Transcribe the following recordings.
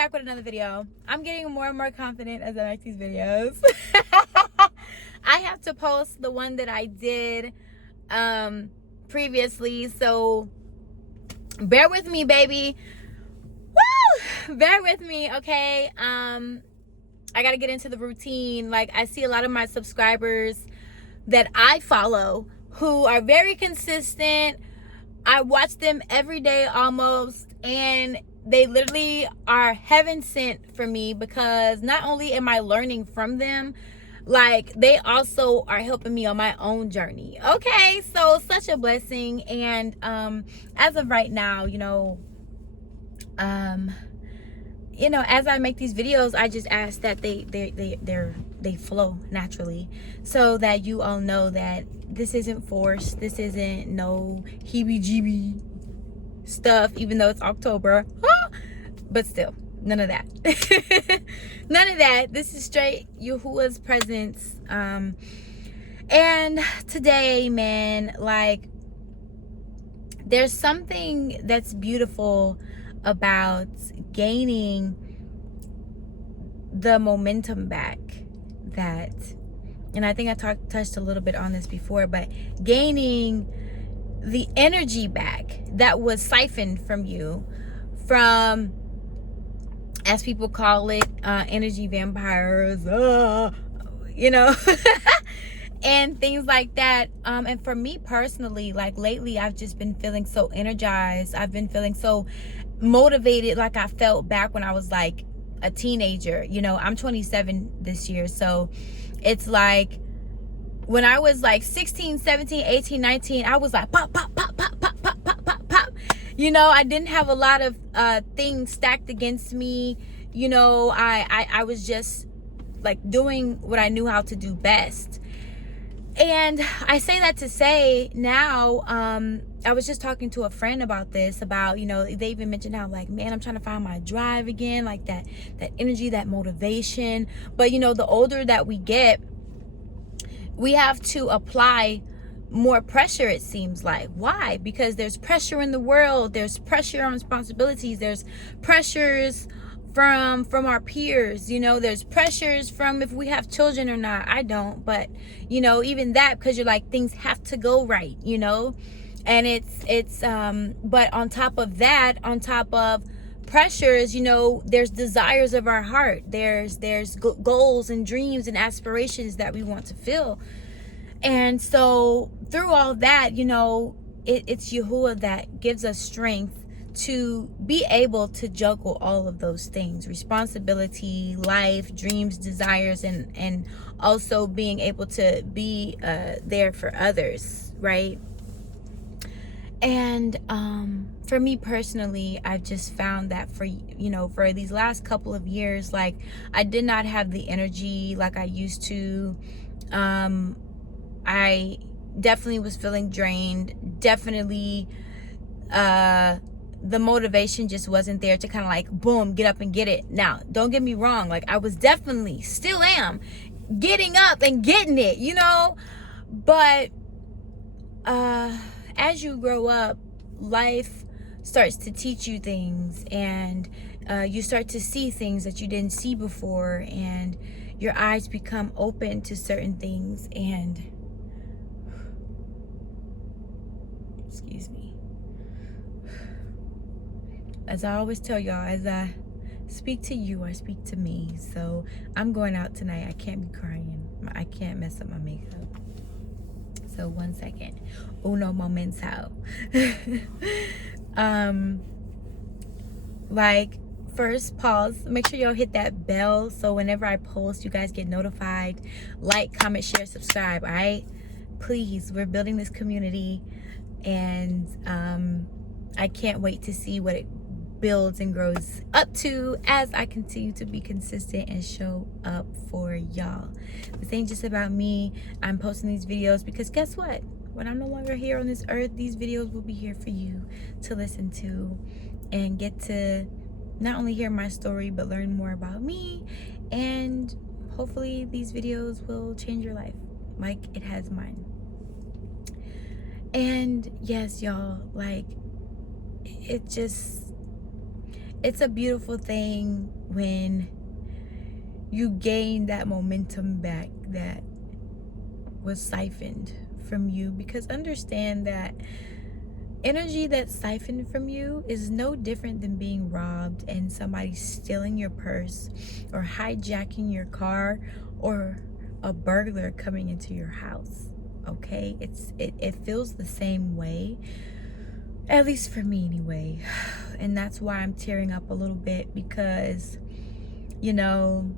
back with another video. I'm getting more and more confident as I make these videos. I have to post the one that I did previously, so bear with me, baby. Woo! Bear with me, okay? I gotta get into the routine. Like, I see a lot of my subscribers that I follow who are very consistent. I watch them every day almost, and they literally are heaven sent for me, because not only am I learning from them, like, they also are helping me on my own journey. Okay, so such a blessing. And as of right now, as I make these videos, I just ask that they flow naturally, so that you all know that this isn't forced. This isn't no heebie-jeebie stuff, even though it's October. But still, none of that. None of that. This is straight YAHUAH'S presence. And today, man, like, there's something that's beautiful about gaining the momentum back, that, and I think I touched a little bit on this before, but gaining the energy back that was siphoned from you, from, as people call it, energy vampires, and things like that. And for me personally, like, lately I've just been feeling so energized. I've been feeling so motivated, like I felt back when I was like a teenager. I'm 27 this year, so it's like when I was like 16, 17, 18, 19, I was like pop, pop, pop, pop, pop, pop, pop, pop, pop. I didn't have a lot of things stacked against me. I was just like doing what I knew how to do best. And I say that to say now, I was just talking to a friend about this, about, they even mentioned how, like, man, I'm trying to find my drive again, like that energy, that motivation. But, the older that we get, we have to apply more pressure, it seems like. Why? Because there's pressure in the world. There's pressure on responsibilities. There's pressures from our peers. There's pressures from if we have children or not. I don't, but even that, because you're like, things have to go right, and it's but on top of that, on top of pressures, there's desires of our heart. There's goals and dreams and aspirations that we want to fill. And so through all that, it's YAHUAH that gives us strength to be able to juggle all of those things: responsibility, life, dreams, desires, and also being able to be there for others, right? And for me personally, I've just found that for these last couple of years, like, I did not have the energy like I used to. I definitely was feeling drained. Definitely the motivation just wasn't there to kind of like, boom, get up and get it. Now, don't get me wrong, like, I was definitely, still am, getting up and getting it, but as you grow up, life starts to teach you things, and you start to see things that you didn't see before, and your eyes become open to certain things. And excuse me, as I always tell y'all, as I speak to you, I speak to me. So I'm going out tonight. I can't be crying. I can't mess up my makeup. So 1 second. Uno momento. Like, first, pause. Make sure y'all hit that bell, so whenever I post, you guys get notified. Like, comment, share, subscribe. All right, please. We're building this community, and I can't wait to see what it builds and grows up to as I continue to be consistent and show up for y'all. This ain't just about me. I'm posting these videos because guess what? When I'm no longer here on this earth, these videos will be here for you to listen to and get to not only hear my story, but learn more about me. And hopefully these videos will change your life like it has mine. And yes, y'all, like, it's a beautiful thing when you gain that momentum back that was siphoned from you, because understand that energy that's siphoned from you is no different than being robbed and somebody stealing your purse or hijacking your car or a burglar coming into your house. Okay, it feels the same way, at least for me anyway. And that's why I'm tearing up a little bit, because you know,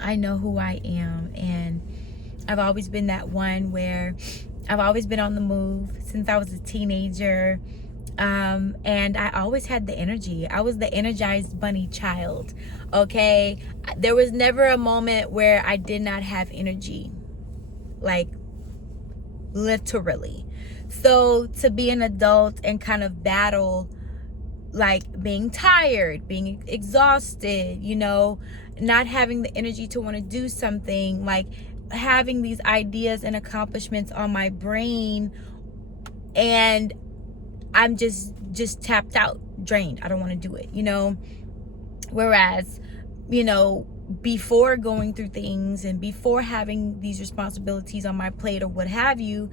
I know who I am, and I've always been that one where I've always been on the move since I was a teenager. And I always had the energy. I was the energized bunny child. Okay, there was never a moment where I did not have energy, like literally. So to be an adult and kind of battle like being tired, being exhausted, you know, not having the energy to want to do something, like having these ideas and accomplishments on my brain, and I'm just tapped out, drained. I don't want to do it, you know. Whereas, you know, before going through things and before having these responsibilities on my plate or what have you,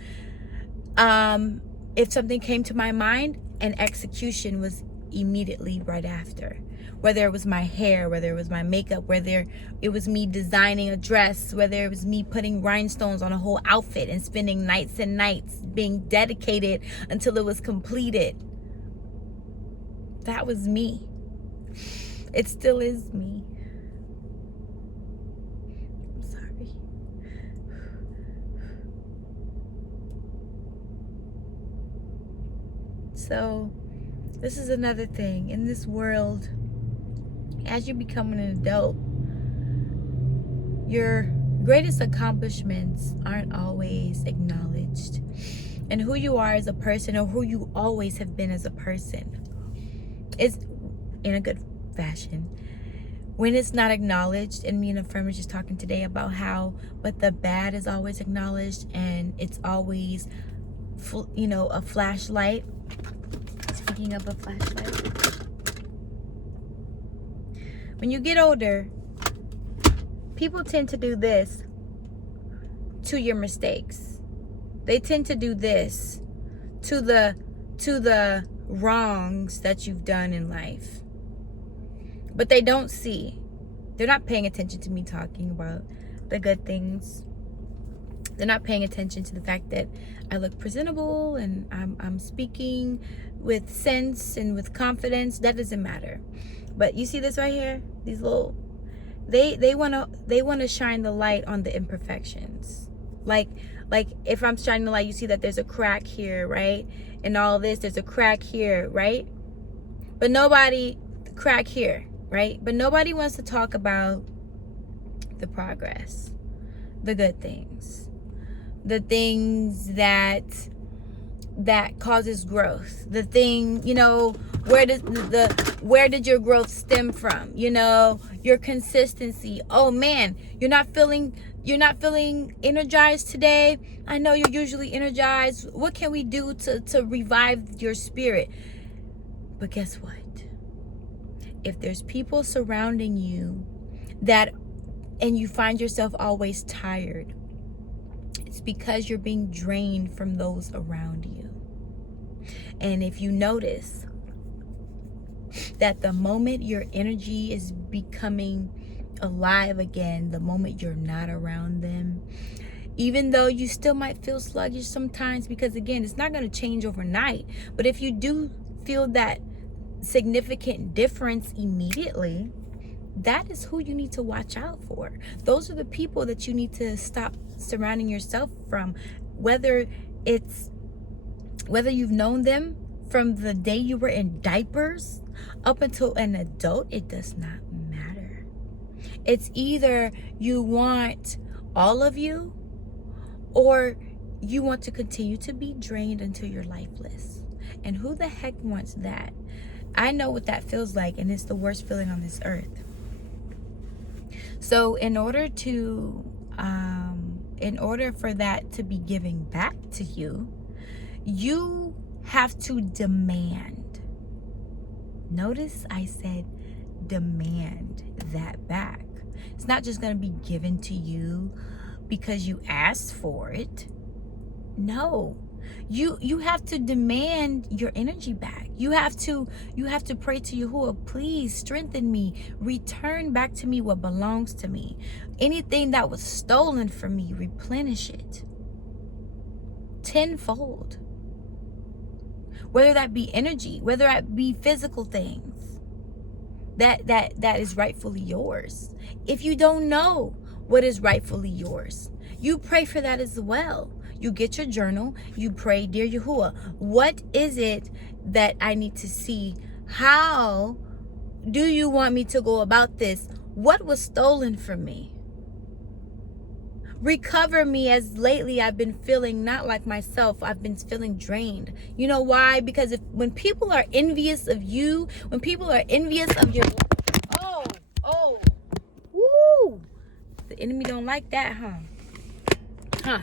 if something came to my mind, and execution was immediately right after. Whether it was my hair, whether it was my makeup, whether it was me designing a dress, whether it was me putting rhinestones on a whole outfit and spending nights and nights being dedicated until it was completed. That was me. It still is me. I'm sorry. So, this is another thing. In this world, as you become an adult, your greatest accomplishments aren't always acknowledged. And who you are as a person, or who you always have been as a person, is in a good fashion. When it's not acknowledged, and me and a friend were just talking today about how, but the bad is always acknowledged, and it's always, you know, a flashlight. Speaking of a flashlight, when you get older, people tend to do this to your mistakes. They tend to do this to the wrongs that you've done in life. But they don't see. They're not paying attention to me talking about the good things. They're not paying attention to the fact that I look presentable and I'm speaking with sense and with confidence. That doesn't matter. But you see this right here? These little, they wanna shine the light on the imperfections. Like if I'm shining the light, you see that there's a crack here, right? And all this, there's a crack here, right? But nobody, crack here, right? But nobody wants to talk about the progress, the good things, the things that causes growth, the thing, you know, where did your growth stem from? You know, your consistency. Oh man, you're not feeling energized today. I know you're usually energized. What can we do to revive your spirit? But guess what? If there's people surrounding you and you find yourself always tired, it's because you're being drained from those around you. And if you notice that the moment your energy is becoming alive again, the moment you're not around them, even though you still might feel sluggish sometimes, because again, it's not going to change overnight. But if you do feel that significant difference immediately, that is who you need to watch out for. Those are the people that you need to stop surrounding yourself from. Whether you've known them from the day you were in diapers up until an adult, it does not matter. It's either you want all of you, or you want to continue to be drained until you're lifeless. And who the heck wants that? I know what that feels like, and it's the worst feeling on this earth. So in order for that to be giving back to you, you have to demand Notice I said demand that back. It's not just going to be given to you because you asked for it. No. You have to demand your energy back. You have to pray to Yahuwah, please strengthen me. Return back to me what belongs to me. Anything that was stolen from me, replenish it tenfold. Whether that be energy, whether that be physical things that is rightfully yours. If you don't know what is rightfully yours, you pray for that as well. You get your journal, you pray, dear Yahuwah, what is it that I need to see? How do you want me to go about this? What was stolen from me? Recover me, as lately I've been feeling not like myself. I've been feeling drained. You know why? Because when people are envious of you, when people are envious of your woo, the enemy don't like that, huh?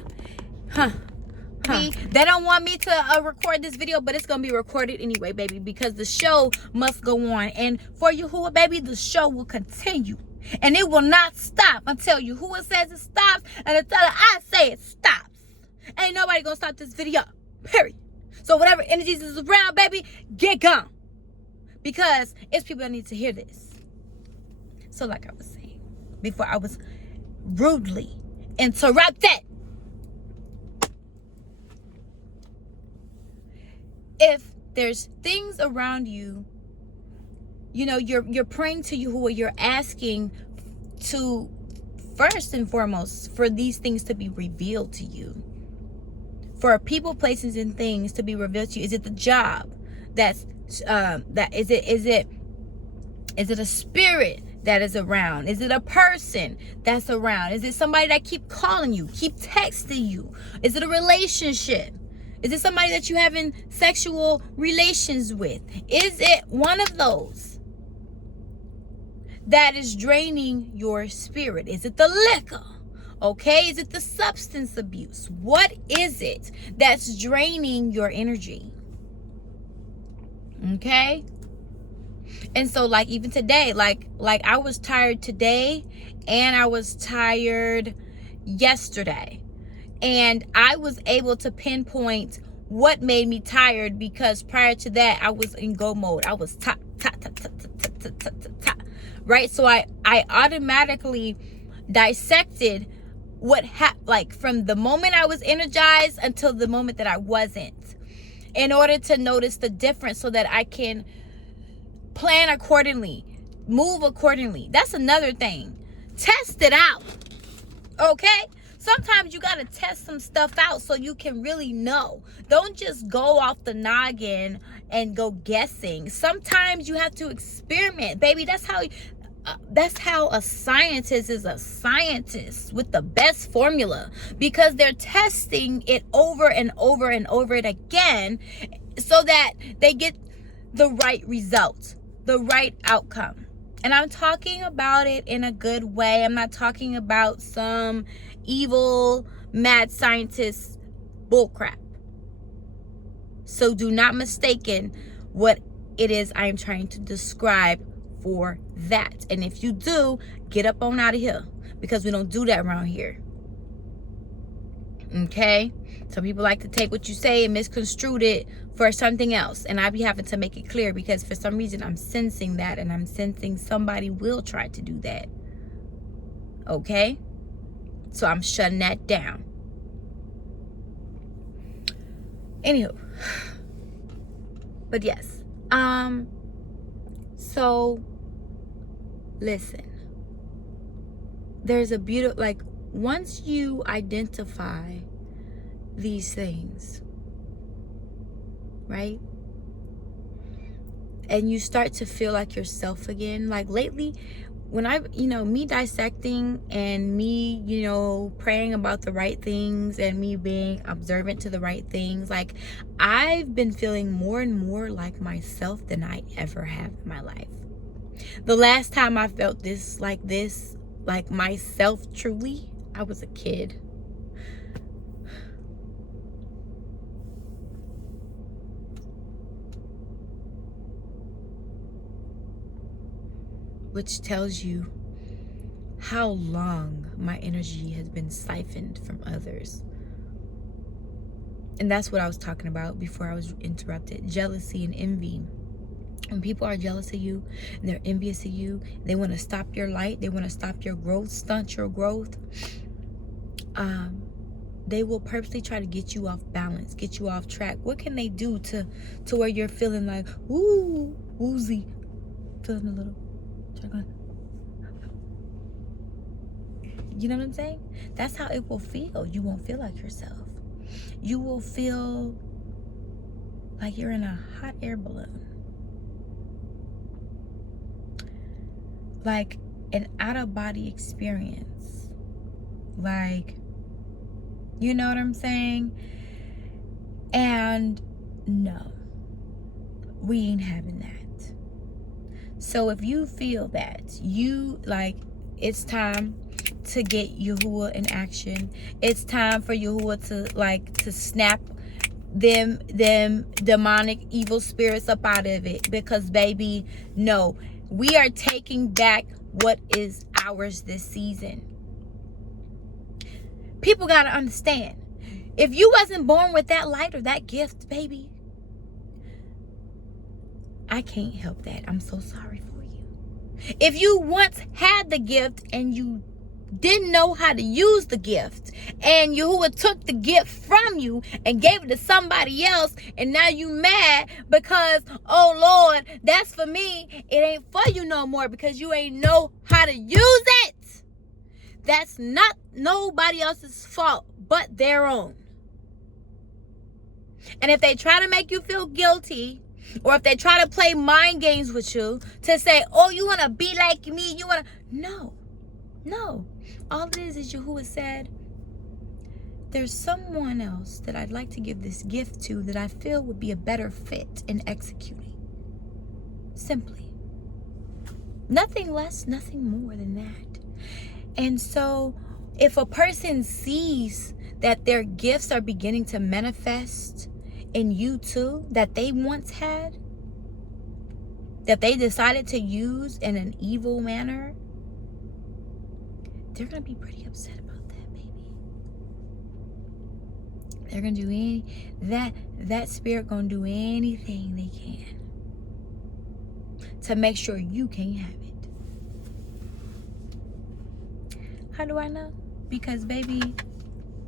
They don't want me to record this video, but it's gonna be recorded anyway, baby, because the show must go on. And for Yahuwah, baby, the show will continue, and it will not stop until Yahuwah says it stops, and until I say it stops. Ain't nobody gonna stop this video, period. So whatever energies is around, baby, get gone, because it's people that need to hear this. So like I was saying before, I was rudely interrupted. If there's things around you, you know, you're praying to Yahuwah, you're asking to, first and foremost, for these things to be revealed to you. For people, places, and things to be revealed to you. Is it the job is it a spirit that is around? Is it a person that's around? Is it somebody that keep calling you, keep texting you? Is it a relationship? Is it somebody that you having sexual relations with? Is it one of those that is draining your spirit? Is it the liquor? Okay, is it the substance abuse? What is it that's draining your energy? Okay? And so like even today, like I was tired today, and I was tired yesterday. And I was able to pinpoint what made me tired, because prior to that, I was in go mode. I was right? So I automatically dissected what happened, like from the moment I was energized until the moment that I wasn't, in order to notice the difference so that I can plan accordingly, move accordingly. That's another thing. Test it out. Okay? Sometimes you got to test some stuff out so you can really know. Don't just go off the noggin and go guessing. Sometimes you have to experiment, baby. That's how a scientist is a scientist, with the best formula, because they're testing it over and over and over it again so that they get the right result, the right outcome. And I'm talking about it in a good way. I'm not talking about some evil, mad scientist bullcrap. So do not mistaken what it is I am trying to describe for that. And if you do, get up on out of here, because we don't do that around here. Okay? Some people like to take what you say and misconstrue it for something else. And I be having to make it clear, because for some reason I'm sensing that, and I'm sensing somebody will try to do that. Okay? So I'm shutting that down. Anywho. But yes. So listen. There's a beautiful, like, once you identify these things, right? And you start to feel like yourself again. Like lately, when me dissecting and me, praying about the right things and me being observant to the right things, like I've been feeling more and more like myself than I ever have in my life. The last time I felt this, like myself truly, I was a kid. which tells you how long my energy has been siphoned from others. And that's what I was talking about before I was interrupted. Jealousy and envy. When people are jealous of you and they're envious of you, they want to stop your light, they want to stop your growth, stunt your growth. They will purposely try to get you off balance, get you off track. What can they do to where you're feeling like, ooh, woozy, feeling a little, you know what I'm saying? That's how it will feel. You won't feel like yourself. You will feel like you're in a hot air balloon. Like an out-of-body experience. Like, you know what I'm saying? And no, we ain't having that. So if you feel that you, like, it's time to get Yahuwah in action. It's time for Yahuwah to snap them demonic evil spirits up out of it. Because, baby, no, we are taking back what is ours this season. People got to understand, if you wasn't born with that light or that gift, baby, I can't help that. I'm so sorry for you. If you once had the gift and you didn't know how to use the gift, and Yahuwah took the gift from you and gave it to somebody else, and now you mad because, oh Lord, that's for me, it ain't for you no more because you ain't know how to use it. That's not nobody else's fault but their own. And if they try to make you feel guilty, or if they try to play mind games with you to say, oh, you want to be like me, you want to, no. All it is Yahuwah said, there's someone else that I'd like to give this gift to that I feel would be a better fit in executing. Simply. Nothing less, nothing more than that. And so if a person sees that their gifts are beginning to manifest in you too, that they once had, that they decided to use in an evil manner, they're going to be pretty upset about that, baby. They're going to do that spirit going to do anything they can to make sure you can't have it. How do I know? Because, baby,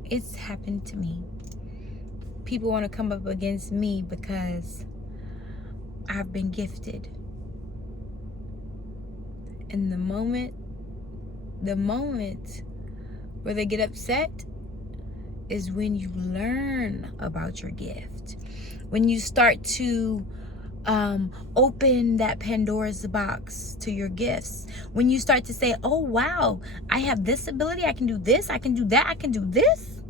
it's happened to me. People want to come up against me because I've been gifted. And the moment where they get upset is when you learn about your gift. When you start to open that Pandora's box to your gifts. When you start to say, oh wow, I have this ability, I can do this, I can do that, I can do this.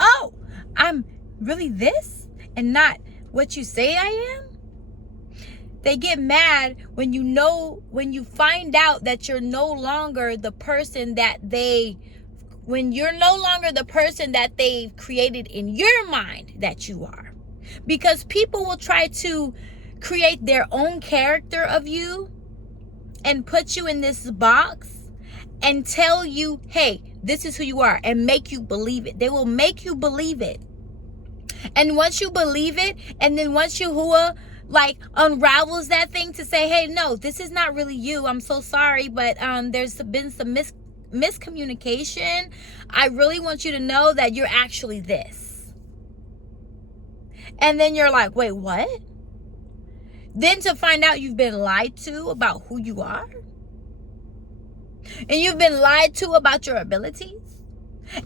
Oh, I'm really this and not what you say I am. They get mad when you find out that you're no longer the person that they've created in your mind that you are. Because people will try to create their own character of you and put you in this box and tell you, hey, this is who you are, and make you believe it. They will make you believe it. And once you believe it, and then once Yahuwah unravels that thing to say, hey, no, this is not really you. I'm so sorry, but there's been some miscommunication. I really want you to know that you're actually this. And then you're like, wait, what? Then to find out you've been lied to about who you are. And you've been lied to about your abilities.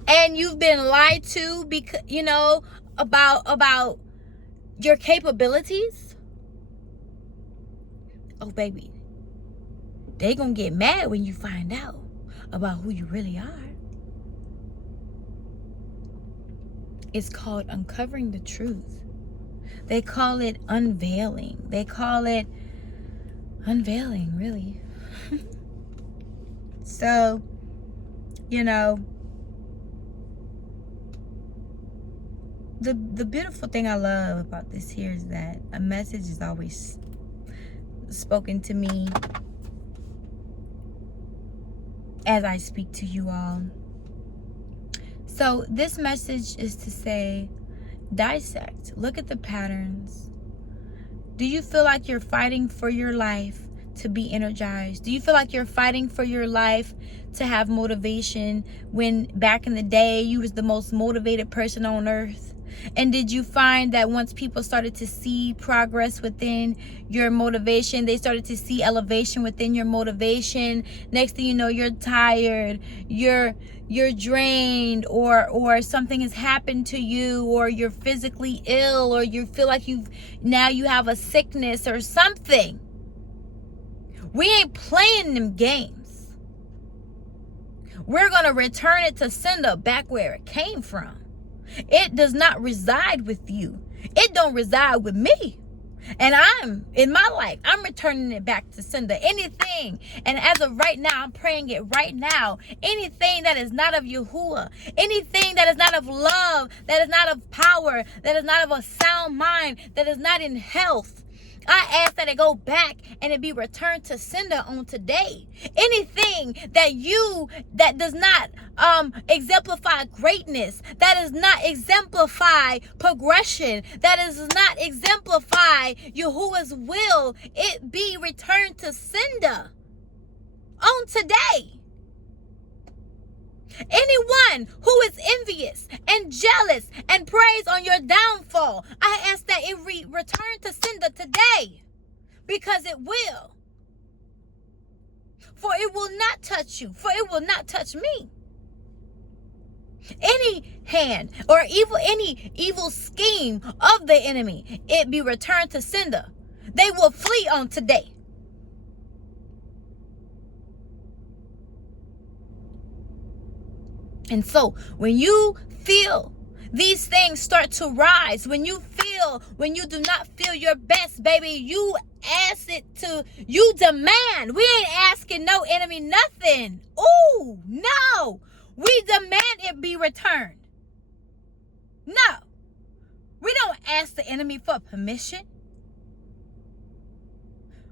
And you've been lied to because, about your capabilities. Oh, baby. They gonna get mad when you find out about who you really are. It's called uncovering the truth. They call it unveiling. They call it unveiling, really. So, the beautiful thing I love about this here is that a message is always spoken to me as I speak to you all. So this message is to say, dissect, look at the patterns. Do you feel like you're fighting for your life to be energized? Do you feel like you're fighting for your life to have motivation when back in the day you was the most motivated person on earth? And did you find that once people started to see progress within your motivation, they started to see elevation within your motivation, next thing you know, you're tired, you're drained, or something has happened to you, or you're physically ill, or you feel like you have a sickness or something? We ain't playing them games. We're going to return it to sender back where it came from. It does not reside with you. It don't reside with me. And I'm, in my life, I'm returning it back to sender. Anything, and as of right now, I'm praying it right now. Anything that is not of Yahuwah, anything that is not of love, that is not of power, that is not of a sound mind, that is not in health, I ask that it go back and it be returned to sender on today. Anything that does not exemplify greatness, that does not exemplify progression, that does not exemplify Yahuwah's will, it be returned to sender on today. Anyone who is envious and jealous and preys on your downfall, I ask that it return to sender today, because it will. For it will not touch you, for it will not touch me. Any hand or any evil scheme of the enemy, it be returned to sender. They will flee on today. And so when you feel these things start to rise, when you do not feel your best, baby, you demand. We ain't asking no enemy nothing. Ooh, no. We demand it be returned. No. We don't ask the enemy for permission.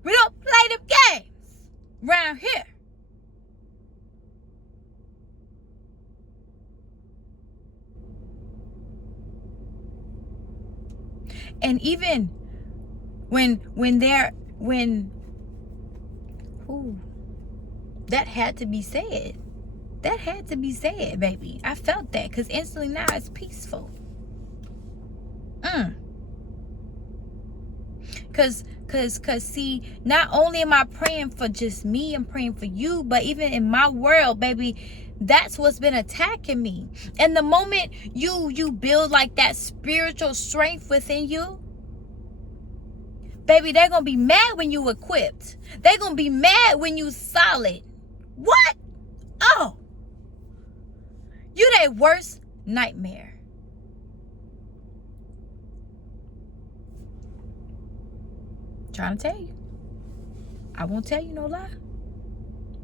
We don't play them games around here. And even that had to be said. That had to be said, baby. I felt that, because instantly now it's peaceful. Cause see, not only am I praying for just me, I'm praying for you, but even in my world, baby, that's what's been attacking me. And the moment you build like that spiritual strength within you, baby, they're gonna be mad when you equipped. They're gonna be mad when you solid. What? Oh, you their worst nightmare. Trying to tell you. I won't tell you no lie.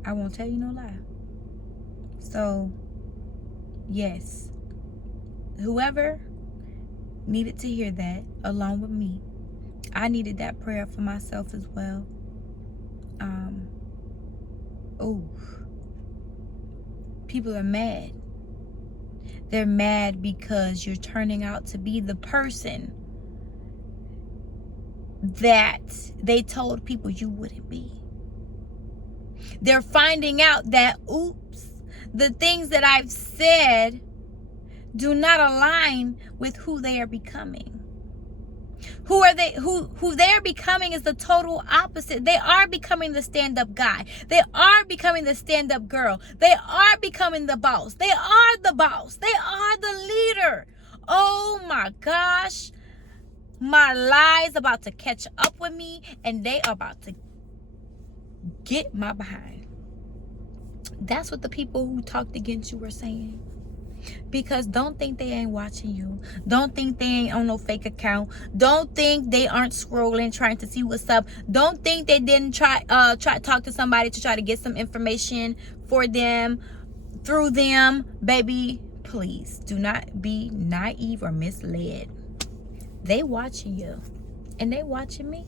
I won't tell you no lie. So, yes, whoever needed to hear that along with me, I needed that prayer for myself as well. People are mad. They're mad because you're turning out to be the person that they told people you wouldn't be. They're finding out that, oops, the things that I've said do not align with who they are becoming. Who are they? Who they're becoming is the total opposite. They are becoming the stand-up guy. They are becoming the stand-up girl. They are becoming the boss. They are the boss. They are the leader. Oh my gosh. My lies about to catch up with me, and they are about to get my behind. That's what the people who talked against you were saying. Because don't think they ain't watching you. Don't think they ain't on no fake account. Don't think they aren't scrolling trying to see what's up. Don't think they didn't try to talk to somebody to try to get some information for them, through them. Baby, please do not be naive or misled. They watching you, and they watching me.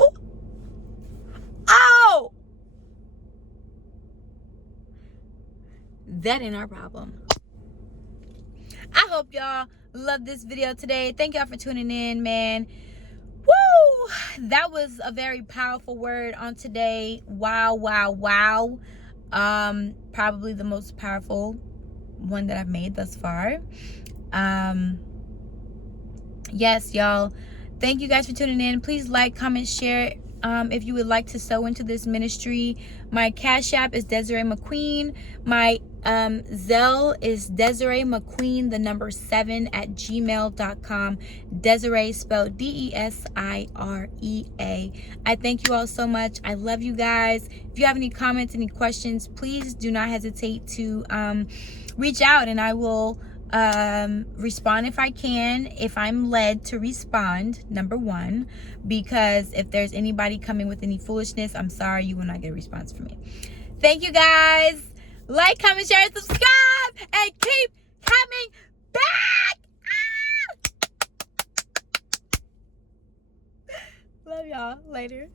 Ooh. Oh, that ain't our problem. I hope y'all love this video today. Thank y'all for tuning in, man. Woo! That was a very powerful word on today. Wow, wow, wow. Probably the most powerful one that I've made thus far. Yes, y'all. Thank you guys for tuning in. Please like, comment, share. If you would like to sow into this ministry, my Cash App is DesireaMcQueen. My Zelle is DesireaMcQueen, the number 7 at gmail.com. Desiree spelled DESIREA. I thank you all so much. I love you guys. If you have any comments, any questions, please do not hesitate to reach out, and I will respond if I can, if I'm led to respond, number one, because if there's anybody coming with any foolishness, I'm sorry, you will not get a response from me. Thank you guys. Like, comment, share, subscribe, and keep coming back. Love y'all. Later.